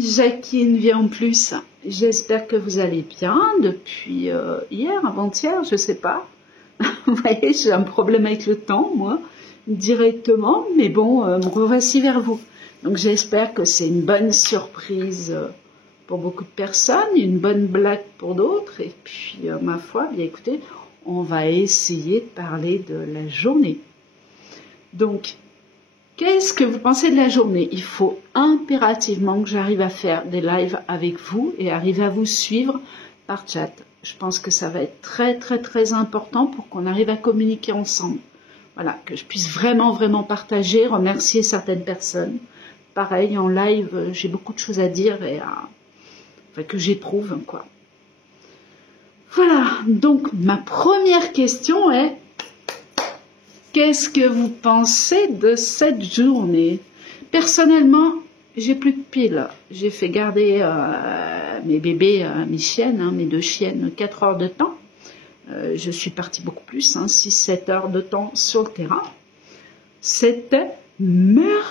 Jacqueline vient en plus. J'espère que vous allez bien depuis hier, avant-hier, je sais pas. Vous voyez, j'ai un problème avec le temps, moi, directement, mais bon, me revoici vers vous. Donc j'espère que c'est une bonne surprise pour beaucoup de personnes, une bonne blague pour d'autres, et puis ma foi, bien écoutez, on va essayer de parler de la journée. Donc, qu'est-ce que vous pensez de la journée? Il faut impérativement que j'arrive à faire des lives avec vous et arriver à vous suivre par chat. Je pense que ça va être très très très important pour qu'on arrive à communiquer ensemble. Voilà, que je puisse vraiment vraiment partager, remercier certaines personnes. Pareil, en live, j'ai beaucoup de choses à dire et enfin, que j'éprouve, quoi. Voilà, donc ma première question est: qu'est-ce que vous pensez de cette journée? Personnellement, j'ai plus de piles. J'ai fait garder mes bébés, mes chiennes, mes 2 chiennes, 4 heures de temps. Je suis partie beaucoup plus, 6-7 heures de temps sur le terrain. C'était merveilleux.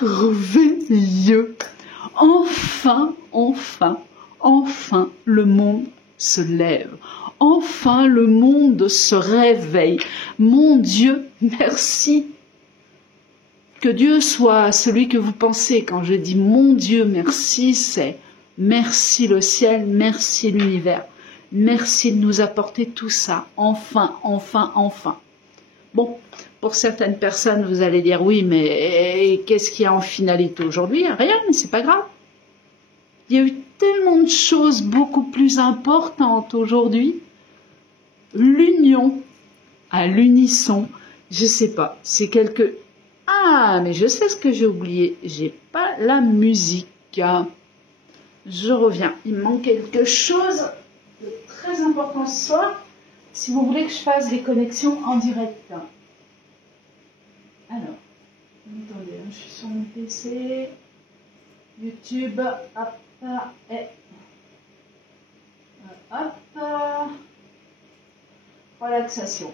Enfin, le monde se lève. Enfin, le monde se réveille. Mon Dieu, merci. Que Dieu soit celui que vous pensez. Quand je dis mon Dieu, merci, c'est merci le ciel, merci l'univers. Merci de nous apporter tout ça. Enfin. Bon, pour certaines personnes, vous allez dire oui, mais qu'est-ce qu'il y a en finalité aujourd'hui? Rien, mais c'est pas grave. Il y a eu tellement de choses beaucoup plus importantes aujourd'hui. L'union, à l'unisson, je sais pas, c'est quelque... Ah, mais je sais ce que j'ai oublié, j'ai pas la musique. Je reviens, il me manque quelque chose de très important ce soir, si vous voulez que je fasse des connexions en direct. Alors, attendez, je suis sur mon PC, YouTube, hop, et... hop... Relaxation,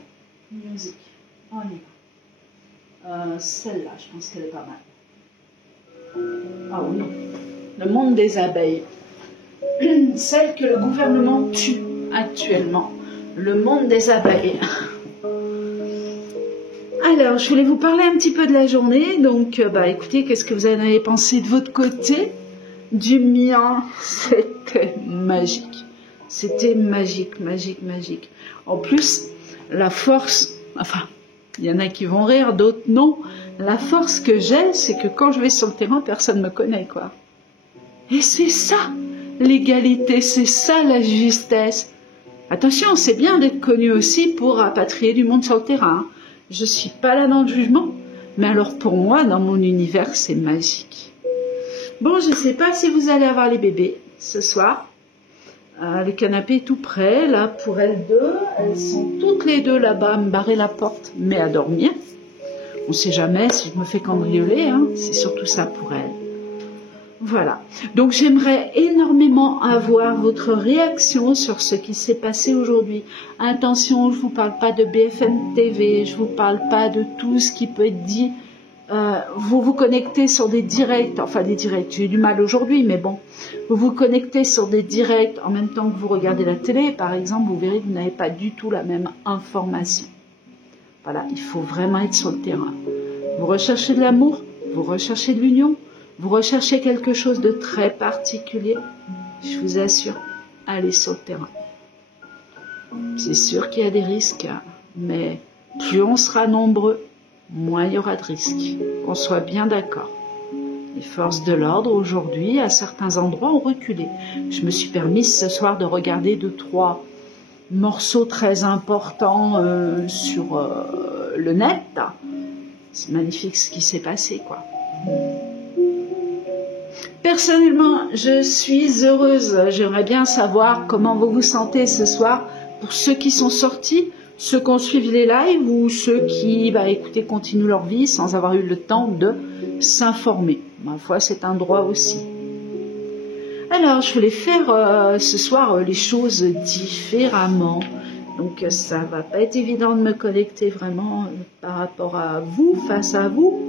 musique, on y va. Celle-là, je pense qu'elle est pas mal. Ah oui, non. Le monde des abeilles. Celle que le gouvernement tue actuellement. Le monde des abeilles. Alors, je voulais vous parler un petit peu de la journée. Donc, écoutez, qu'est-ce que vous en avez pensé de votre côté? Du mien, c'était magique. C'était magique. En plus, la force, enfin, il y en a qui vont rire, d'autres non. La force que j'ai, c'est que quand je vais sur le terrain, personne ne me connaît, quoi. Et c'est ça, l'égalité, c'est ça la justesse. Attention, c'est bien d'être connu aussi pour rapatrier du monde sur le terrain. Je suis pas là dans le jugement, mais alors pour moi, dans mon univers, c'est magique. Bon, je sais pas si vous allez avoir les bébés ce soir. Le canapé est tout prêt, là, pour elles deux. Elles sont toutes les deux là-bas à me barrer la porte, mais à dormir. On sait jamais si je me fais cambrioler, c'est surtout ça pour elles. Voilà. Donc j'aimerais énormément avoir votre réaction sur ce qui s'est passé aujourd'hui. Attention, je vous parle pas de BFM TV, je vous parle pas de tout ce qui peut être dit. Vous vous connectez sur des directs, j'ai eu du mal aujourd'hui, mais bon, vous vous connectez sur des directs en même temps que vous regardez la télé, par exemple, vous verrez que vous n'avez pas du tout la même information. Voilà, il faut vraiment être sur le terrain. Vous recherchez de l'amour, vous recherchez de l'union, vous recherchez quelque chose de très particulier, je vous assure, allez sur le terrain. C'est sûr qu'il y a des risques, mais plus on sera nombreux, moins il y aura de risques, qu'on soit bien d'accord. Les forces de l'ordre aujourd'hui, à certains endroits, ont reculé. Je me suis permise ce soir de regarder 2-3 morceaux très importants sur le net. C'est magnifique ce qui s'est passé, quoi. Personnellement, je suis heureuse. J'aimerais bien savoir comment vous vous sentez ce soir pour ceux qui sont sortis, ceux qui ont suivi les lives ou ceux qui, écoutez, continuent leur vie sans avoir eu le temps de s'informer. Ma foi, c'est un droit aussi. Alors, je voulais faire ce soir les choses différemment. Donc, ça va pas être évident de me connecter vraiment par rapport à vous, face à vous.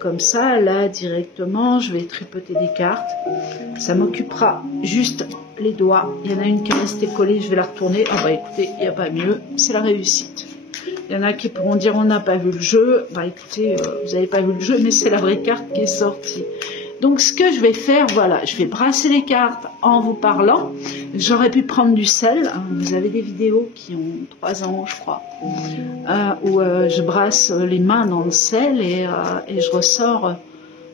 comme ça, là, directement, je vais tripoter des cartes. Ça m'occupera juste les doigts. Il y en a une qui est restée collée, je vais la retourner. Ah bah écoutez, il n'y a pas mieux, c'est la réussite. Il y en a qui pourront dire on n'a pas vu le jeu. Bah écoutez, vous n'avez pas vu le jeu, mais c'est la vraie carte qui est sortie. Donc ce que je vais faire, voilà, je vais brasser les cartes en vous parlant. J'aurais pu prendre du sel. Vous avez des vidéos qui ont 3 ans, je crois, où je brasse les mains dans le sel et je ressors,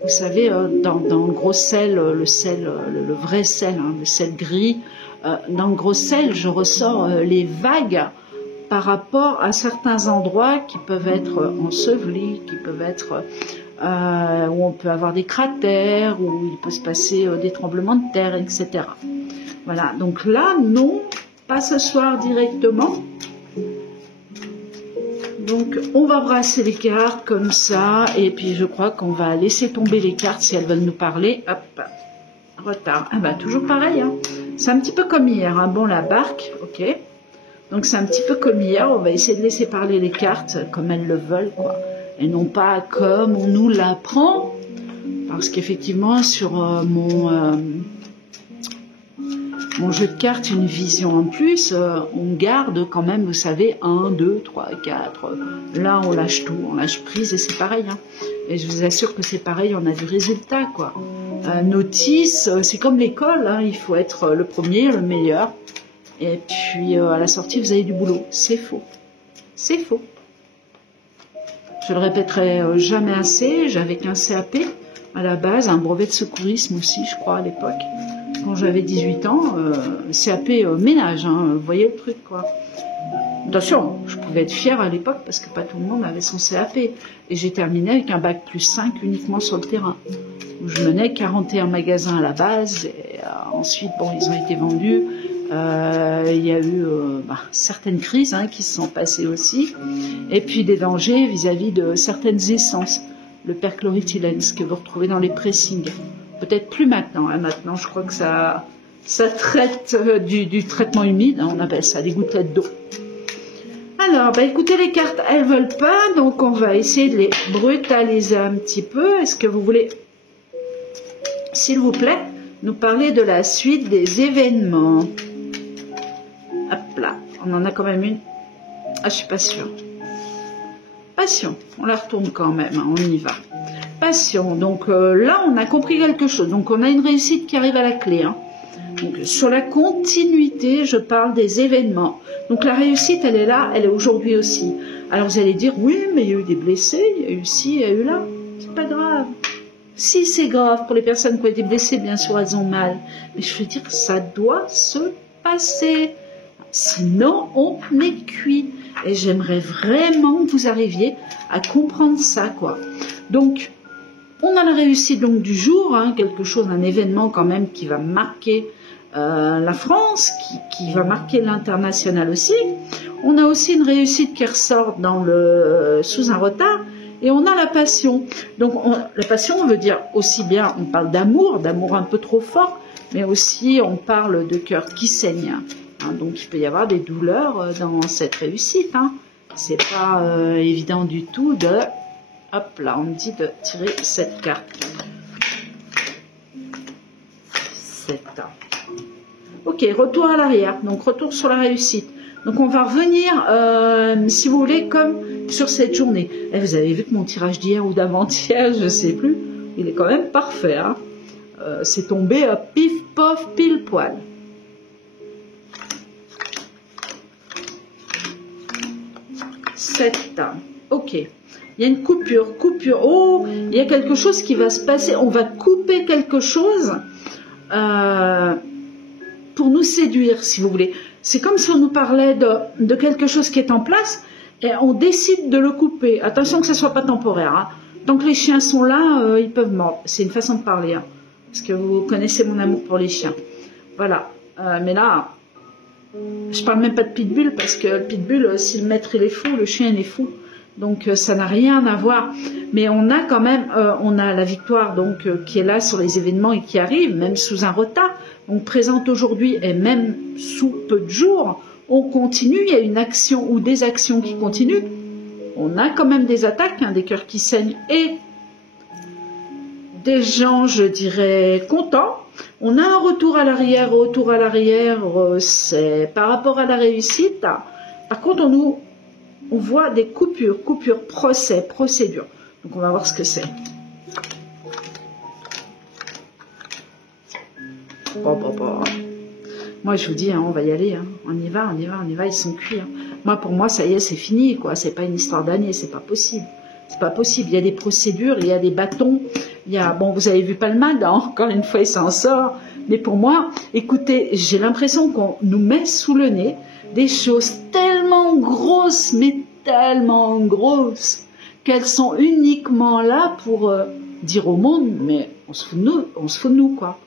vous savez, dans le gros sel, le vrai sel, hein, le sel gris. Dans le gros sel, je ressors les vagues par rapport à certains endroits qui peuvent être ensevelis, qui peuvent être où on peut avoir des cratères, où il peut se passer des tremblements de terre, etc. Voilà, donc là, non, pas ce soir directement. Donc, on va brasser les cartes comme ça, et puis je crois qu'on va laisser tomber les cartes si elles veulent nous parler. Hop, retard. Ah bah, toujours pareil, hein. C'est un petit peu comme hier, hein. Bon, la barque, ok. Donc, c'est un petit peu comme hier, on va essayer de laisser parler les cartes comme elles le veulent, quoi. Et non pas comme on nous l'apprend, parce qu'effectivement sur mon jeu de cartes, une vision en plus, on garde quand même, vous savez, 1, 2, 3, 4, là on lâche tout, on lâche prise et c'est pareil, hein. Et je vous assure que c'est pareil, on a du résultat, quoi. Notice, c'est comme l'école, hein, il faut être le premier, le meilleur, et puis à la sortie vous avez du boulot. C'est faux, c'est faux. Je le répéterai jamais assez, j'avais qu'un CAP à la base, un brevet de secourisme aussi, je crois, à l'époque. Quand j'avais 18 ans, CAP ménage, hein, vous voyez le truc, quoi. Attention, je pouvais être fière à l'époque parce que pas tout le monde avait son CAP. Et j'ai terminé avec un bac plus 5 uniquement sur le terrain. Où je menais 41 magasins à la base, et ensuite, bon, ils ont été vendus. Il y a eu certaines crises qui se sont passées aussi, et puis des dangers vis-à-vis de certaines essences, le perchloréthylène, ce que vous retrouvez dans les pressings. Peut-être plus maintenant, hein. Maintenant je crois que ça traite du traitement humide, hein, on appelle ça des gouttelettes d'eau. Alors, bah écoutez, les cartes, elles veulent pas, donc on va essayer de les brutaliser un petit peu. Est-ce que vous voulez, s'il vous plaît, nous parler de la suite des événements? Hop là, on en a quand même une. Ah, je suis pas sûre. Passion, on la retourne quand même, hein, on y va. Passion, donc là on a compris quelque chose. Donc on a une réussite qui arrive à la clé. Hein. Donc, sur la continuité, je parle des événements. Donc la réussite, elle est là, elle est aujourd'hui aussi. Alors vous allez dire, oui, mais il y a eu des blessés, il y a eu ci, il y a eu là. C'est pas grave. Si c'est grave pour les personnes qui ont été blessées, bien sûr, elles ont mal. Mais je veux dire, ça doit se passer. Sinon, on est cuit. Et j'aimerais vraiment que vous arriviez à comprendre ça, quoi. Donc, on a la réussite donc du jour, hein, quelque chose, un événement quand même qui va marquer la France, qui va marquer l'international aussi. On a aussi une réussite qui ressort sous un retard. Et on a la passion. Donc, la passion, on veut dire aussi bien, on parle d'amour un peu trop fort, mais aussi on parle de cœur qui saigne. Hein, donc, il peut y avoir des douleurs dans cette réussite. Hein. C'est pas évident du tout de... Hop là, on me dit de tirer cette carte. 7. Ok, retour à l'arrière. Donc, retour sur la réussite. Donc, on va revenir, si vous voulez, comme sur cette journée. Et vous avez vu que mon tirage d'hier ou d'avant-hier, je ne sais plus, il est quand même parfait. Hein. C'est tombé pif, pof, pile poil. Ok. Il y a une coupure. Oh, il y a quelque chose qui va se passer. On va couper quelque chose pour nous séduire, si vous voulez. C'est comme si on nous parlait de quelque chose qui est en place et on décide de le couper. Attention que ça ne soit pas temporaire. Hein. Tant que les chiens sont là, ils peuvent mordre. C'est une façon de parler. Hein, parce que vous connaissez mon amour pour les chiens. Voilà. Mais là, je parle même pas de pitbull parce que le pitbull, si le maître il est fou, le chien il est fou. Donc ça n'a rien à voir. Mais on a quand même, on a la victoire donc qui est là sur les événements et qui arrive, même sous un retard. Donc présente aujourd'hui et même sous peu de jours, on continue. Il y a une action ou des actions qui continuent. On a quand même des attaques, hein, des cœurs qui saignent et des gens, je dirais, contents. On a un retour à l'arrière, c'est par rapport à la réussite. Par contre, on voit des coupures, procédures. Donc, on va voir ce que c'est. Moi, je vous dis, hein, on va y aller. Hein. On y va, ils sont cuits. Hein. Moi, pour moi, ça y est, c'est fini, quoi. C'est pas une histoire d'année, c'est pas possible. C'est pas possible. Il y a des procédures, il y a des bâtons. Il y a, bon, vous avez vu Palmade, hein, encore une fois, il s'en sort. Mais pour moi, écoutez, j'ai l'impression qu'on nous met sous le nez des choses tellement grosses, mais tellement grosses, qu'elles sont uniquement là pour dire au monde, mais on se fout de nous, quoi.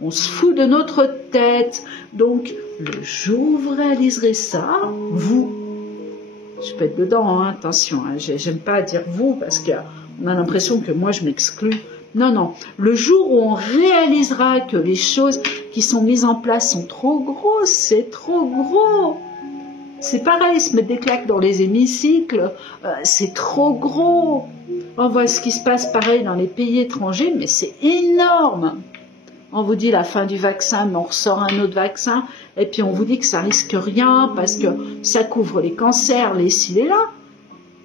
On se fout de notre tête. Donc, le jour où vous réaliserez ça, vous, je peux être dedans, hein, attention, hein, j'aime pas dire vous parce qu'on a l'impression que moi je m'exclus. Non, non, le jour où on réalisera que les choses qui sont mises en place sont trop grosses, c'est trop gros. C'est pareil, se mettre des claques dans les hémicycles, c'est trop gros. On voit ce qui se passe pareil dans les pays étrangers, mais c'est énorme. On vous dit la fin du vaccin, mais on ressort un autre vaccin, et puis on vous dit que ça risque rien, parce que ça couvre les cancers, les ci, les là.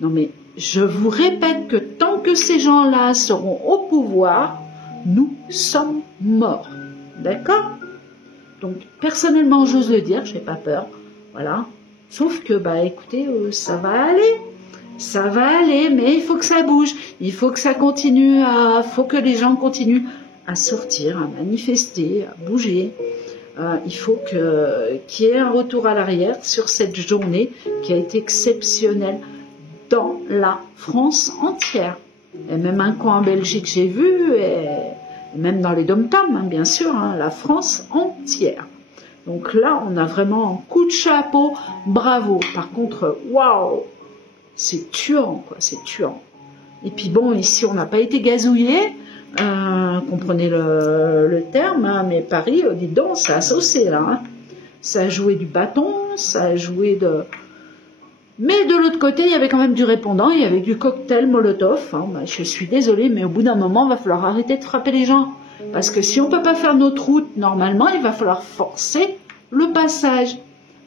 Non mais, je vous répète que tant que ces gens-là seront au pouvoir, nous sommes morts. D'accord? Donc, personnellement, j'ose le dire, je n'ai pas peur. Voilà. Sauf que, bah écoutez, ça va aller. Ça va aller, mais il faut que ça bouge. Il faut que ça continue faut que les gens continuent à sortir, à manifester, à bouger. Il faut qu'il y ait un retour à l'arrière sur cette journée qui a été exceptionnelle dans la France entière. Et même un coin en Belgique, j'ai vu, et même dans les dom-toms, hein, bien sûr, hein, la France entière. Donc là, on a vraiment un coup de chapeau, bravo. Par contre, waouh, c'est tuant, quoi, c'est tuant. Et puis bon, ici, on n'a pas été gazouillé. Comprenez le terme, hein, mais Paris, dites donc, ça a saucé là. Hein. Ça a joué du bâton, ça a joué de... Mais de l'autre côté, il y avait quand même du répondant, il y avait du cocktail Molotov. Hein. Bah, je suis désolée, mais au bout d'un moment, il va falloir arrêter de frapper les gens. Parce que si on ne peut pas faire notre route, normalement, il va falloir forcer le passage.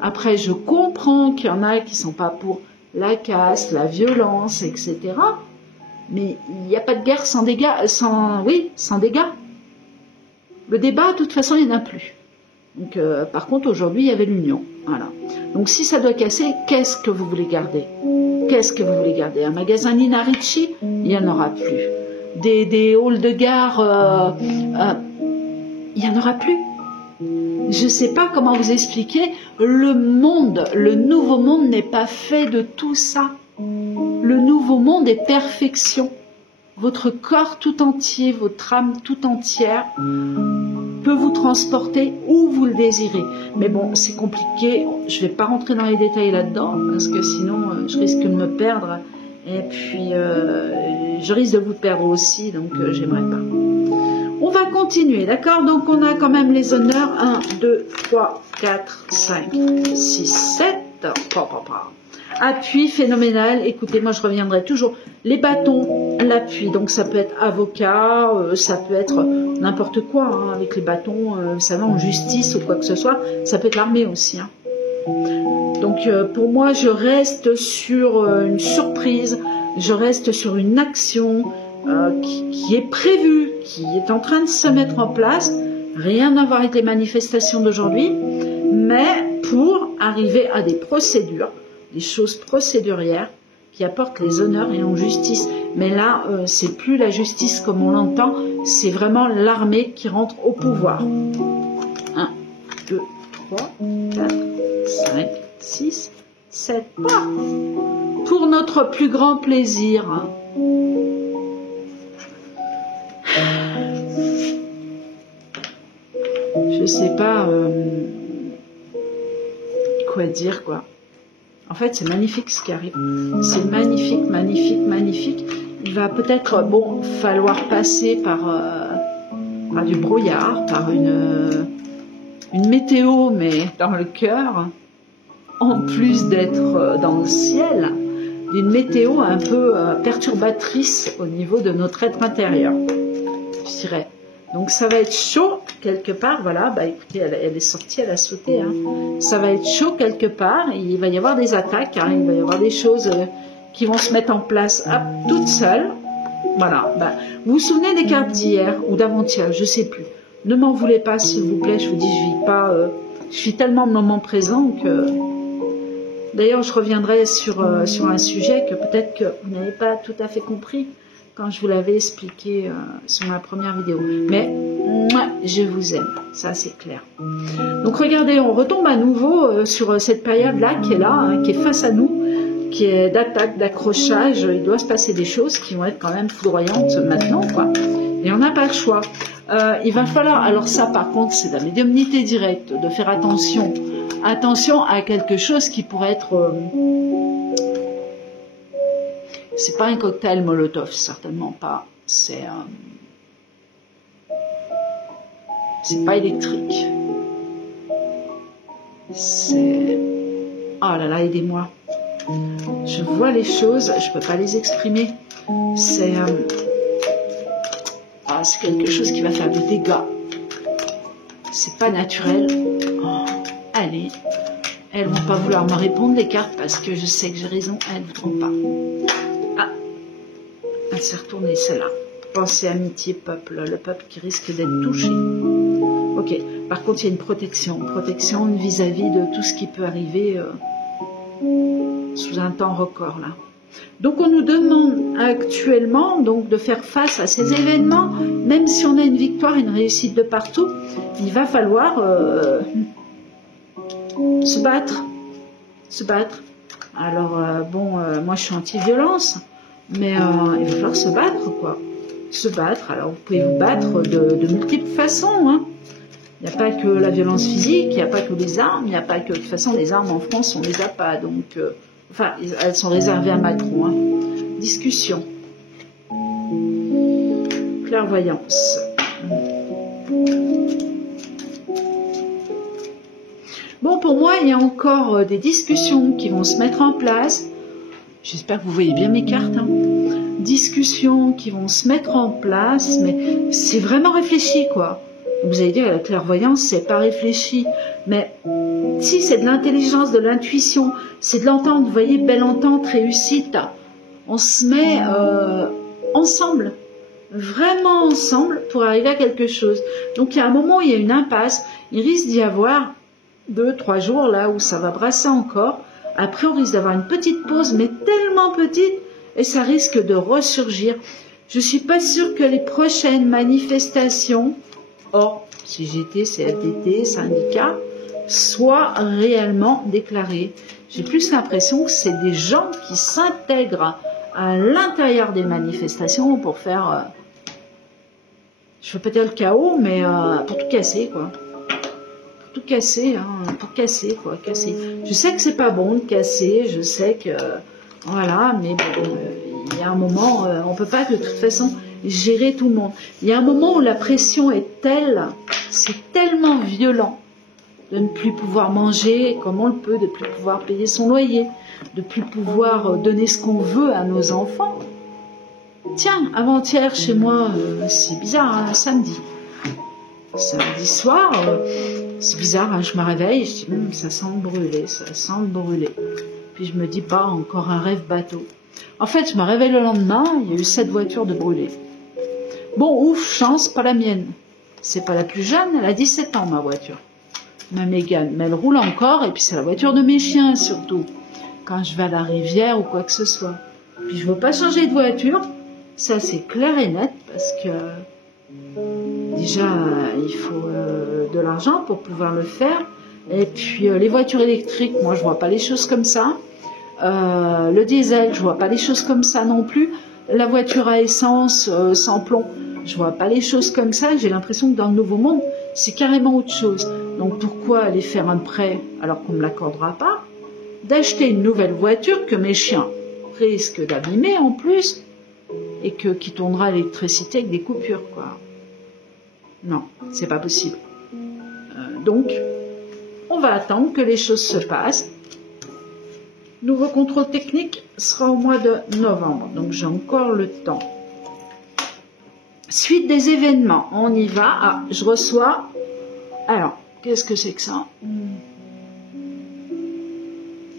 Après, je comprends qu'il y en a qui ne sont pas pour la casse, la violence, etc. Mais il n'y a pas de guerre sans dégâts, sans dégâts. Le débat, de toute façon, il n'y en a plus. Donc, par contre, aujourd'hui, il y avait l'union. Voilà. Donc, si ça doit casser, qu'est-ce que vous voulez garder? Qu'est-ce que vous voulez garder? Un magasin Nina Ricci? Il n'y en aura plus. Des halls de gare? Il n'y en aura plus. Je ne sais pas comment vous expliquer. Le nouveau monde n'est pas fait de tout ça. Le nouveau monde est perfection. Votre corps tout entier, votre âme tout entière peut vous transporter où vous le désirez. Mais bon, c'est compliqué. Je ne vais pas rentrer dans les détails là-dedans parce que sinon, je risque de me perdre. Et puis, je risque de vous perdre aussi, donc j'aimerais pas. On va continuer, d'accord? Donc, on a quand même les honneurs. 1, 2, 3, 4, 5, 6, 7. Appui phénoménal. Écoutez, moi je reviendrai toujours. Les bâtons, l'appui. Donc ça peut être avocat, ça peut être n'importe quoi hein, avec les bâtons. Vous savez, en justice ou quoi que ce soit. Ça peut être l'armée aussi. Hein. Donc pour moi, je reste sur une surprise. Je reste sur une action qui est prévue, qui est en train de se mettre en place. Rien à voir avec les manifestations d'aujourd'hui, mais pour arriver à des procédures. Des choses procédurières qui apportent les honneurs et en justice. Mais là, c'est plus la justice comme on l'entend, c'est vraiment l'armée qui rentre au pouvoir. 1, 2, 3, 4, 5, 6, 7. Pour notre plus grand plaisir. Hein. Je sais pas quoi dire, quoi. En fait, c'est magnifique ce qui arrive. C'est magnifique, magnifique, magnifique. Il va peut-être, bon, falloir passer par du brouillard, par une météo, mais dans le cœur, en plus d'être dans le ciel, d'une météo un peu perturbatrice au niveau de notre être intérieur. je dirais. Donc ça va être chaud quelque part, voilà, bah écoutez, elle est sortie, elle a sauté, hein. Ça va être chaud quelque part, il va y avoir des attaques, hein, il va y avoir des choses qui vont se mettre en place toutes seules. Voilà, bah, vous vous souvenez des cartes d'hier ou d'avant-hier, je sais plus. Ne m'en voulez pas s'il vous plaît, je vous dis, je vis tellement le moment présent que... D'ailleurs, je reviendrai sur un sujet que peut-être que vous n'avez pas tout à fait compris quand je vous l'avais expliqué sur ma première vidéo. Mais moi, je vous aime, ça c'est clair. Donc regardez, on retombe à nouveau sur cette période-là qui est là, hein, qui est face à nous, qui est d'attaque, d'accrochage. Il doit se passer des choses qui vont être quand même foudroyantes maintenant, quoi. Et on n'a pas le choix. Il va falloir, alors ça par contre, c'est de la médiumnité directe, de faire attention. Attention à quelque chose qui pourrait être... c'est pas un cocktail Molotov, certainement pas. C'est pas électrique. C'est... Oh là là, aidez-moi. Je vois les choses, je peux pas les exprimer. C'est quelque chose qui va faire des dégâts. C'est pas naturel. Oh, allez. Elles vont pas vouloir me répondre les cartes parce que je sais que j'ai raison, elles ne voudront pas. Ah, elle s'est retournée celle-là. Pensez amitié peuple, le peuple qui risque d'être touché. Ok, par contre il y a une protection vis-à-vis de tout ce qui peut arriver sous un temps record là. Donc on nous demande actuellement donc de faire face à ces événements, même si on a une victoire, une réussite de partout, il va falloir se battre. Alors moi je suis anti-violence, mais il va falloir se battre quoi. Se battre. Alors vous pouvez vous battre de multiples façons. Hein. Il n'y a pas que la violence physique, il n'y a pas que les armes, il n'y a pas que de toute façon les armes en France on les a pas donc. Enfin, elles sont réservées à Macron. Hein. Discussion. Clairvoyance. Bon, pour moi, il y a encore des discussions qui vont se mettre en place. J'espère que vous voyez bien mes cartes. Hein. Discussions qui vont se mettre en place, mais c'est vraiment réfléchi, quoi. Vous allez dire, la clairvoyance, c'est pas réfléchi. Mais si, c'est de l'intelligence, de l'intuition, c'est de l'entente, vous voyez, belle entente, réussite. On se met ensemble, vraiment ensemble, pour arriver à quelque chose. Donc, il y a un moment où il y a une impasse, il risque d'y avoir 2-3 jours, là, où ça va brasser encore. Après, on risque d'avoir une petite pause, mais tellement petite, et ça risque de ressurgir. Je suis pas sûre que les prochaines manifestations, hors CGT, CFDT, syndicats, soient réellement déclarées. J'ai plus l'impression que c'est des gens qui s'intègrent à l'intérieur des manifestations pour faire, je veux pas dire le chaos, mais pour tout casser, quoi. Pour tout casser, hein, pour casser, quoi, casser. Je sais que c'est pas bon de casser, je sais que, voilà, mais bon, il y a un moment, on peut pas de toute façon gérer tout le monde. Il y a un moment où la pression est telle, c'est tellement violent de ne plus pouvoir manger comme on le peut, de ne plus pouvoir payer son loyer, de ne plus pouvoir donner ce qu'on veut à nos enfants. Tiens, avant-hier chez moi, c'est bizarre, hein, samedi soir, c'est bizarre, hein, je me réveille, je dis, ça sent brûler, ça sent brûler. Puis je me dis, pas encore un rêve bateau. En fait, je me réveille le lendemain, il y a eu 7 voitures de brûlées. Bon, ouf, chance, pas la mienne. C'est pas la plus jeune, elle a 17 ans, ma voiture. Ma Mégane, mais elle roule encore, et puis c'est la voiture de mes chiens, surtout. Quand je vais à la rivière ou quoi que ce soit. Puis je veux pas changer de voiture, ça c'est clair et net, parce que déjà, il faut de l'argent pour pouvoir le faire. Et puis les voitures électriques, moi je vois pas les choses comme ça. Le diesel, je vois pas les choses comme ça non plus. La voiture à essence, sans plomb, je vois pas les choses comme ça. J'ai l'impression que dans le nouveau monde, c'est carrément autre chose. Donc pourquoi aller faire un prêt alors qu'on ne me l'accordera pas? D'acheter une nouvelle voiture que mes chiens risquent d'abîmer en plus et qui tournera à l'électricité avec des coupures, quoi. Non, c'est pas possible. Donc, on va attendre que les choses se passent. Nouveau contrôle technique sera au mois de novembre, donc j'ai encore le temps. Suite des événements, on y va. Ah, je reçois. Alors, qu'est-ce que c'est que ça?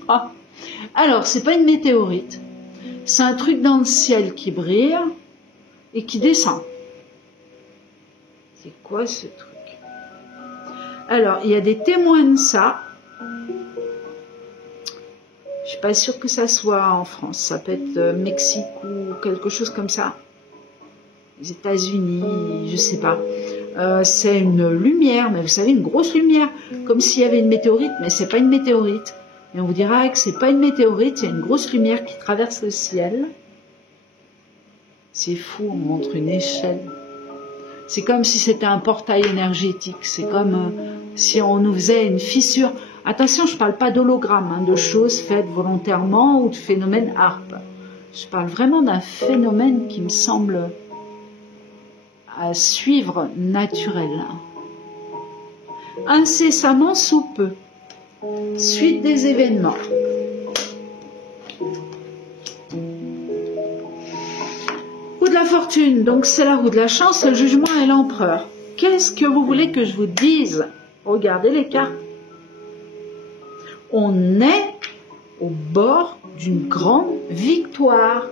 Ah, alors, c'est pas une météorite. C'est un truc dans le ciel qui brille et qui descend. C'est quoi ce truc? Alors, il y a des témoins de ça. Je suis pas sûre que ça soit en France. Ça peut être Mexique ou quelque chose comme ça. Les États-Unis, je sais pas. C'est une lumière, mais vous savez, une grosse lumière, comme s'il y avait une météorite, mais c'est pas une météorite. Et on vous dira que c'est pas une météorite, il y a une grosse lumière qui traverse le ciel. C'est fou, on montre une échelle. C'est comme si c'était un portail énergétique. C'est comme si on nous faisait une fissure. Attention, je ne parle pas d'hologramme, hein, de choses faites volontairement ou de phénomènes harpe. Je parle vraiment d'un phénomène qui me semble à suivre naturel. Incessamment sous peu. Suite des événements. Roue de la fortune, donc c'est la roue de la chance, le jugement et l'empereur. Qu'est-ce que vous voulez que je vous dise? Regardez les cartes. On est au bord d'une grande victoire.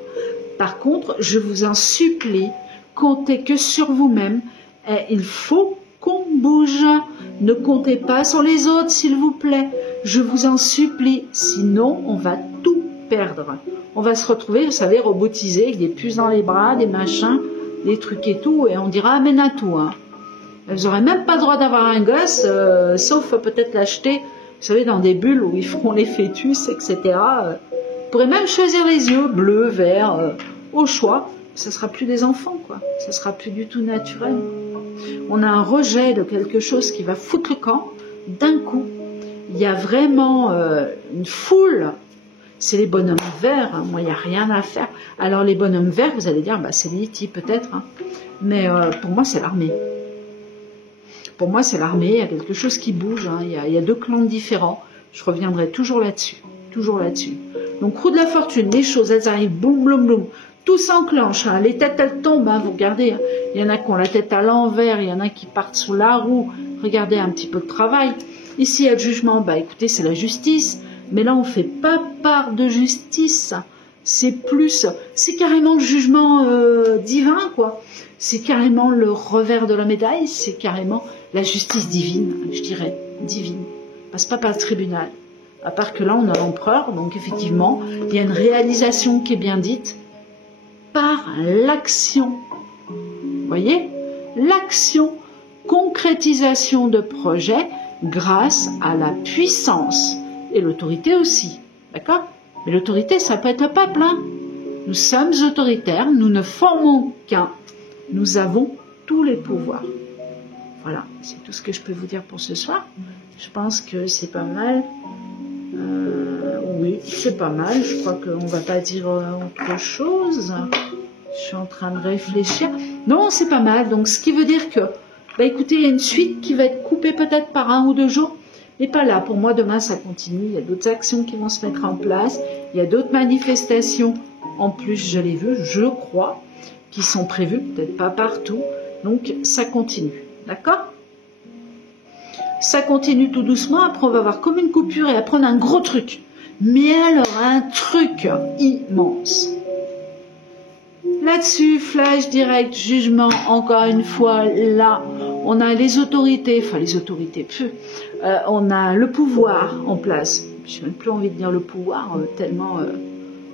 Par contre, je vous en supplie, comptez que sur vous-même. Et il faut qu'on bouge. Ne comptez pas sur les autres, s'il vous plaît. Je vous en supplie. Sinon, on va tout perdre. On va se retrouver, vous savez, robotisé, avec des puces dans les bras, des machins, des trucs et tout. Et on dira amène à tout. Hein. Vous n'aurez même pas le droit d'avoir un gosse, sauf peut-être l'acheter, vous savez, dans des bulles où ils feront les fœtus, etc. Vous pourrez même choisir les yeux, bleus, verts, au choix. Ça sera plus des enfants, quoi. Ça sera plus du tout naturel. On a un rejet de quelque chose qui va foutre le camp. D'un coup, il y a vraiment une foule. C'est les bonhommes verts. Hein. Moi, il n'y a rien à faire. Alors, les bonhommes verts, vous allez dire, bah, c'est les Hittites peut-être. Hein. Mais pour moi, c'est l'armée. Pour moi, c'est l'armée. Il y a quelque chose qui bouge. Hein. Il y a deux clans différents. Je reviendrai toujours là-dessus. Toujours là-dessus. Donc, roue de la fortune, les choses, elles arrivent, boum, boum, boum. Tout s'enclenche, hein. Les têtes elles tombent, hein. Vous regardez, hein. Il y en a qui ont la tête à l'envers, il y en a qui partent sous la roue, regardez un petit peu le travail. Ici il y a le jugement, bah écoutez c'est la justice, mais là on ne fait pas part de justice, c'est plus, c'est carrément le jugement divin quoi, c'est carrément le revers de la médaille, c'est carrément la justice divine, je dirais, divine, passe pas par le tribunal, à part que là on a l'empereur, donc effectivement il y a une réalisation qui est bien dite, par l'action. Vous voyez? L'action, concrétisation de projet grâce à la puissance et l'autorité aussi. D'accord? Mais l'autorité, ça peut être le peuple. Hein? Nous sommes autoritaires, nous ne formons qu'un. Nous avons tous les pouvoirs. Voilà, c'est tout ce que je peux vous dire pour ce soir. Je pense que c'est pas mal. Oui, c'est pas mal. Je crois qu'on ne va pas dire autre chose. Je suis en train de réfléchir. Non, c'est pas mal. Donc, ce qui veut dire que, bah, écoutez, il y a une suite qui va être coupée peut-être par 1 ou 2 jours, mais pas là. Pour moi, demain, ça continue. Il y a d'autres actions qui vont se mettre en place. Il y a d'autres manifestations. En plus, je l'ai vu, je crois, qui sont prévues. Peut-être pas partout. Donc, ça continue. D'accord ? Ça continue tout doucement. Après, on va avoir comme une coupure et après, on a un gros truc. Mais alors, un truc immense. Là-dessus, flash direct, jugement, encore une fois, là, on a les autorités, enfin les autorités, on a le pouvoir en place. Je n'ai même plus envie de dire le pouvoir, tellement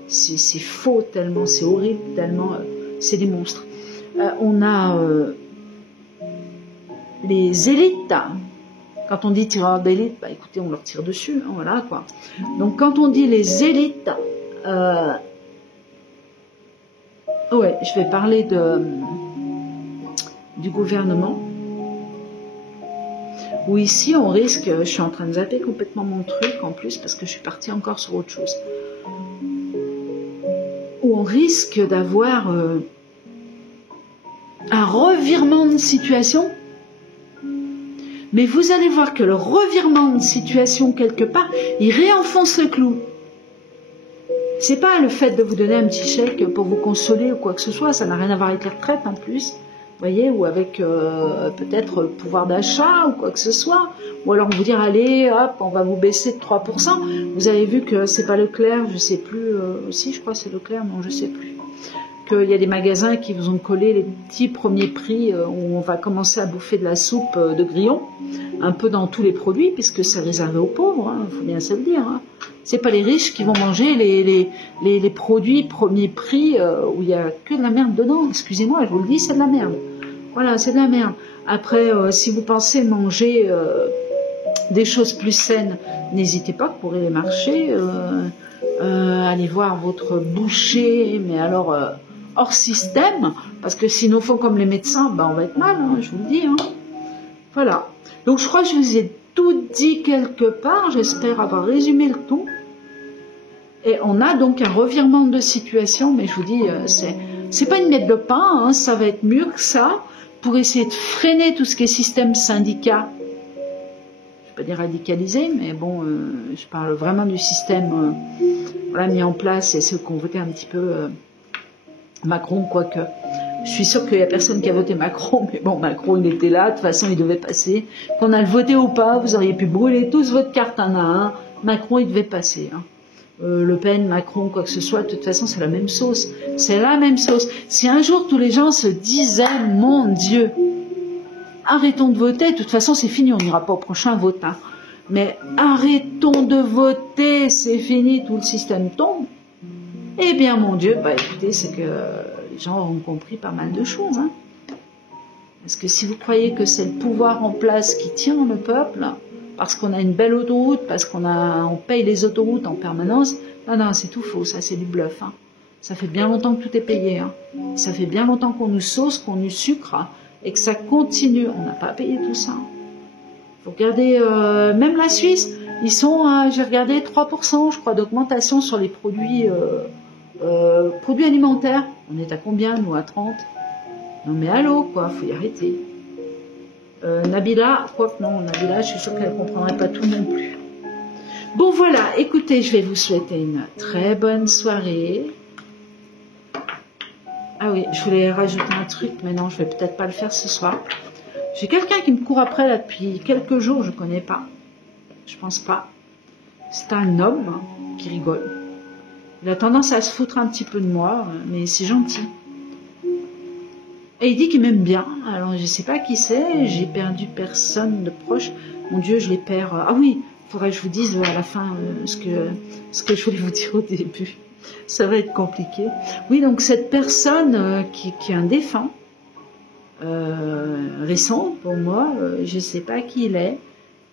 c'est faux, tellement c'est horrible, tellement c'est des monstres. On a les élites. Quand on dit tireur d'élite, bah écoutez, on leur tire dessus, hein, voilà quoi. Donc quand on dit les élites, ouais, je vais parler du gouvernement. Où ici on risque, je suis en train de zapper complètement mon truc en plus parce que je suis partie encore sur autre chose. Où on risque d'avoir un revirement de situation. Mais vous allez voir que le revirement de situation quelque part, il réenfonce le clou. C'est pas le fait de vous donner un petit chèque pour vous consoler ou quoi que ce soit, ça n'a rien à voir avec les retraites en plus. voyez, ou avec peut-être pouvoir d'achat ou quoi que ce soit, ou alors vous dire allez hop on va vous baisser de 3%. Vous avez vu que c'est pas Leclerc, je sais plus, si je crois que c'est Leclerc, non je sais plus, qu'il y a des magasins qui vous ont collé les petits premiers prix où on va commencer à bouffer de la soupe de grillon, un peu dans tous les produits, puisque c'est réservé aux pauvres, il faut bien se le dire. Hein. C'est pas les riches qui vont manger les produits premier prix où il y a que de la merde dedans. Excusez-moi, je vous le dis, c'est de la merde. Voilà, c'est de la merde. Après, si vous pensez manger des choses plus saines, n'hésitez pas, pour les marchés, allez voir votre boucher, mais alors hors système, parce que sinon font comme les médecins, ben on va être mal, hein, je vous le dis. Hein. Voilà. Donc je crois que je vous ai tout dit quelque part, j'espère avoir résumé le tout. Et on a donc un revirement de situation, mais je vous dis, c'est pas une miette de pain, hein, ça va être mieux que ça, pour essayer de freiner tout ce qui est système syndicat. Je ne vais pas dire radicalisé, mais bon, je parle vraiment du système voilà, mis en place, et ceux qui ont voté un petit peu Macron, quoique. Je suis sûre qu'il n'y a personne qui a voté Macron, mais bon, Macron, il était là, de toute façon, il devait passer. Qu'on a le voté ou pas, vous auriez pu brûler tous votre carte un à un. Macron, il devait passer. Hein. Le Pen, Macron, quoi que ce soit, de toute façon, c'est la même sauce. C'est la même sauce. Si un jour, tous les gens se disaient, mon Dieu, arrêtons de voter, de toute façon, c'est fini, on n'ira pas au prochain vote. Hein. Mais arrêtons de voter, c'est fini, tout le système tombe. Eh bien, mon Dieu, bah écoutez, c'est que les gens ont compris pas mal de choses. Hein. Parce que si vous croyez que c'est le pouvoir en place qui tient le peuple, parce qu'on a une belle autoroute, parce on paye les autoroutes en permanence, non, c'est tout faux, ça c'est du bluff. Hein. Ça fait bien longtemps que tout est payé. Hein. Ça fait bien longtemps qu'on nous sauce, qu'on nous sucre, hein, et que ça continue. On n'a pas payé tout ça. Faut regarder, même la Suisse, ils sont à, j'ai regardé, 3%, je crois, d'augmentation sur les produits alimentaires. On est à combien, nous, à 30? Non mais allô, quoi, faut y arrêter. Nabila, quoique non, Nabila, je suis sûre qu'elle ne comprendrait pas tout non plus. Bon voilà, écoutez, je vais vous souhaiter une très bonne soirée. Ah oui, je voulais rajouter un truc, mais non, je vais peut-être pas le faire ce soir. J'ai quelqu'un qui me court après là depuis quelques jours, je connais pas. Je pense pas. C'est un homme hein, qui rigole. Il a tendance à se foutre un petit peu de moi, mais c'est gentil. Et il dit qu'il m'aime bien. Alors je sais pas qui c'est, j'ai perdu personne de proche. Mon Dieu, je les perds. Ah oui, il faudrait que je vous dise à la fin ce que je voulais vous dire au début. Ça va être compliqué. Oui, donc cette personne qui est un défunt, récent pour moi, je sais pas qui il est.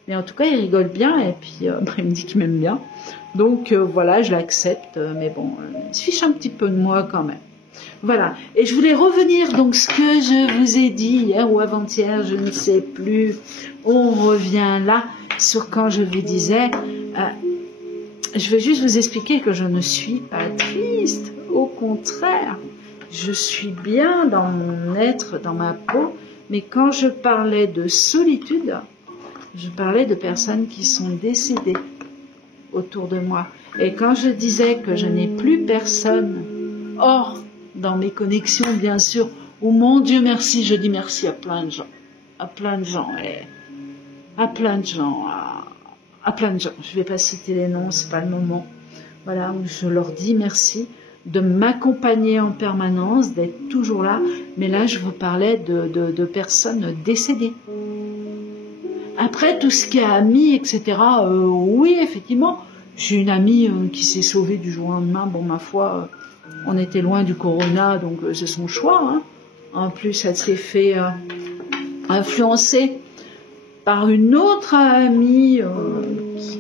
Mais en tout cas, il rigole bien et puis il me dit qu'il m'aime bien. Donc voilà, je l'accepte. Mais bon, il se fiche un petit peu de moi quand même. Voilà. Et je voulais revenir, donc ce que je vous ai dit hier ou avant-hier, je ne sais plus. On revient là sur quand je vous disais, je vais juste vous expliquer que je ne suis pas triste. Au contraire, je suis bien dans mon être, dans ma peau. Mais quand je parlais de solitude, je parlais de personnes qui sont décédées autour de moi. Et quand je disais que je n'ai plus personne, hors dans mes connexions, bien sûr, où mon Dieu merci, je dis merci à plein de gens, à plein de gens, à plein de gens, à plein de gens. Je ne vais pas citer les noms, c'est pas le moment. Voilà, où je leur dis merci de m'accompagner en permanence, d'être toujours là. Mais là, je vous parlais de personnes décédées. Après, tout ce qui est amis, etc., oui, effectivement, j'ai une amie qui s'est sauvée du jour au lendemain. Bon, ma foi, on était loin du corona, donc c'est son choix. Hein. En plus, elle s'est fait influencer par une autre amie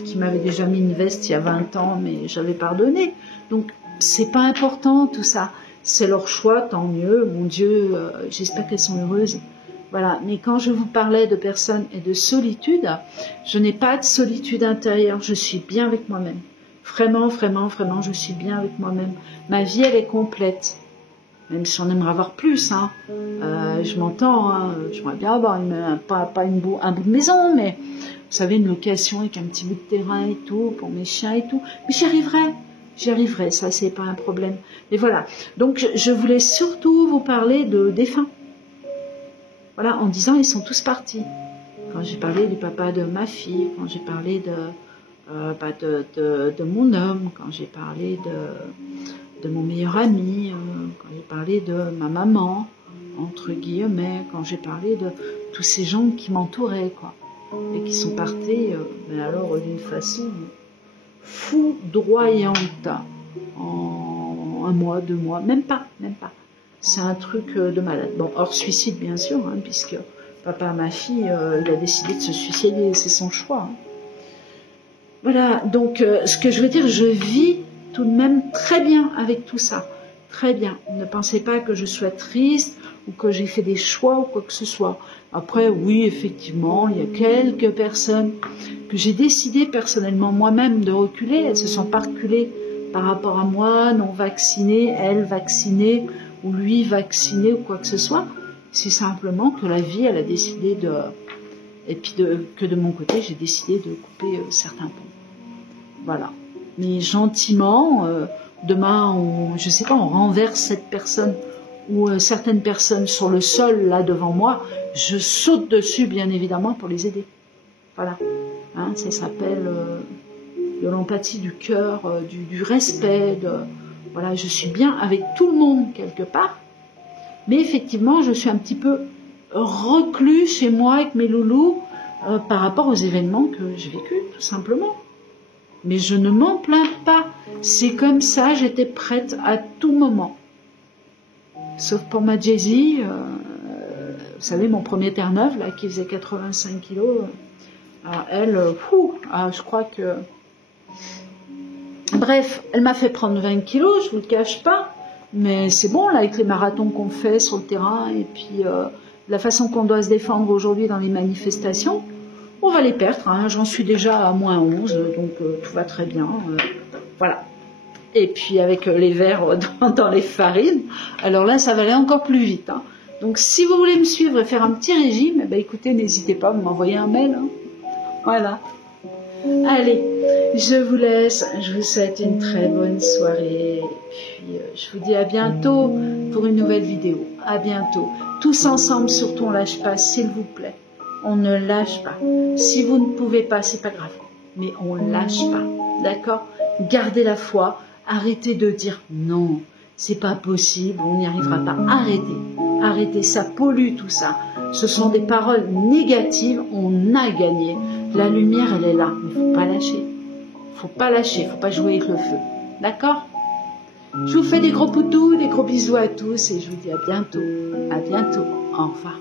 qui m'avait déjà mis une veste il y a 20 ans, mais j'avais pardonné. Donc, c'est pas important tout ça. C'est leur choix, tant mieux. Mon Dieu, j'espère qu'elles sont heureuses. Voilà, mais quand je vous parlais de personnes et de solitude, je n'ai pas de solitude intérieure, je suis bien avec moi-même. Vraiment, vraiment, vraiment, je suis bien avec moi-même. Ma vie, elle est complète. Même si on aimerait avoir plus, hein. Je m'entends, hein. J'aimerais bien avoir pas un bout de maison, mais vous savez, une location avec un petit bout de terrain et tout, pour mes chiens et tout. Mais j'y arriverai, ça c'est pas un problème. Mais voilà, donc je voulais surtout vous parler de défunts. Voilà, en disant ils sont tous partis. Quand j'ai parlé du papa de ma fille, quand j'ai parlé de mon homme, quand j'ai parlé de mon meilleur ami, quand j'ai parlé de ma maman, entre guillemets, quand j'ai parlé de tous ces gens qui m'entouraient, quoi, et qui sont partis, mais alors d'une façon foudroyante, en 1 mois, 2 mois, même pas. C'est un truc de malade. Bon, hors suicide, bien sûr, hein, puisque papa, ma fille, il a décidé de se suicider, c'est son choix. Hein. Voilà, donc ce que je veux dire, je vis tout de même très bien avec tout ça. Très bien. Ne pensez pas que je sois triste ou que j'ai fait des choix ou quoi que ce soit. Après, oui, effectivement, il y a quelques personnes que j'ai décidé personnellement moi-même de reculer. Elles se sont pas reculées par rapport à moi, non vaccinées, elle vaccinée ou lui vacciné ou quoi que ce soit. C'est simplement que la vie, elle a décidé de... Et puis que de mon côté, j'ai décidé de couper certains ponts. Voilà. Mais gentiment, demain, je sais pas, on renverse cette personne ou certaines personnes sur le sol, là, devant moi, je saute dessus, bien évidemment, pour les aider. Voilà. Hein, ça s'appelle de l'empathie, du cœur, du respect. Voilà, je suis bien avec tout le monde, quelque part. Mais effectivement, je suis un petit peu reclus chez moi avec mes loulous par rapport aux événements que j'ai vécus, tout simplement. Mais je ne m'en plains pas. C'est comme ça, j'étais prête à tout moment. Sauf pour ma Jay-Z, vous savez, mon premier Terre-Neuve, là, qui faisait 85 kilos, elle, je crois que... Bref, elle m'a fait prendre 20 kilos, je vous le cache pas, mais c'est bon, là, avec les marathons qu'on fait sur le terrain, et puis la façon qu'on doit se défendre aujourd'hui dans les manifestations, on va les perdre, hein. J'en suis déjà à moins 11, donc tout va très bien, voilà. Et puis avec les verres dans les farines, alors là, ça va aller encore plus vite. Hein. Donc si vous voulez me suivre et faire un petit régime, eh ben, écoutez, n'hésitez pas à m'envoyer un mail. Hein. Voilà. Allez, je vous laisse, je vous souhaite une très bonne soirée, puis je vous dis à bientôt pour une nouvelle vidéo. À bientôt. Tous ensemble, surtout, on ne lâche pas, s'il vous plaît. On ne lâche pas. Si vous ne pouvez pas, c'est pas grave, mais on ne lâche pas, d'accord? Gardez la foi, arrêtez de dire non, c'est pas possible, on n'y arrivera pas. Arrêtez, ça pollue tout ça. Ce sont des paroles négatives, on a gagné. La lumière, elle est là, mais faut pas lâcher. Faut pas jouer avec le feu, d'accord? Je vous fais des gros poutous, des gros bisous à tous et je vous dis à bientôt, au revoir.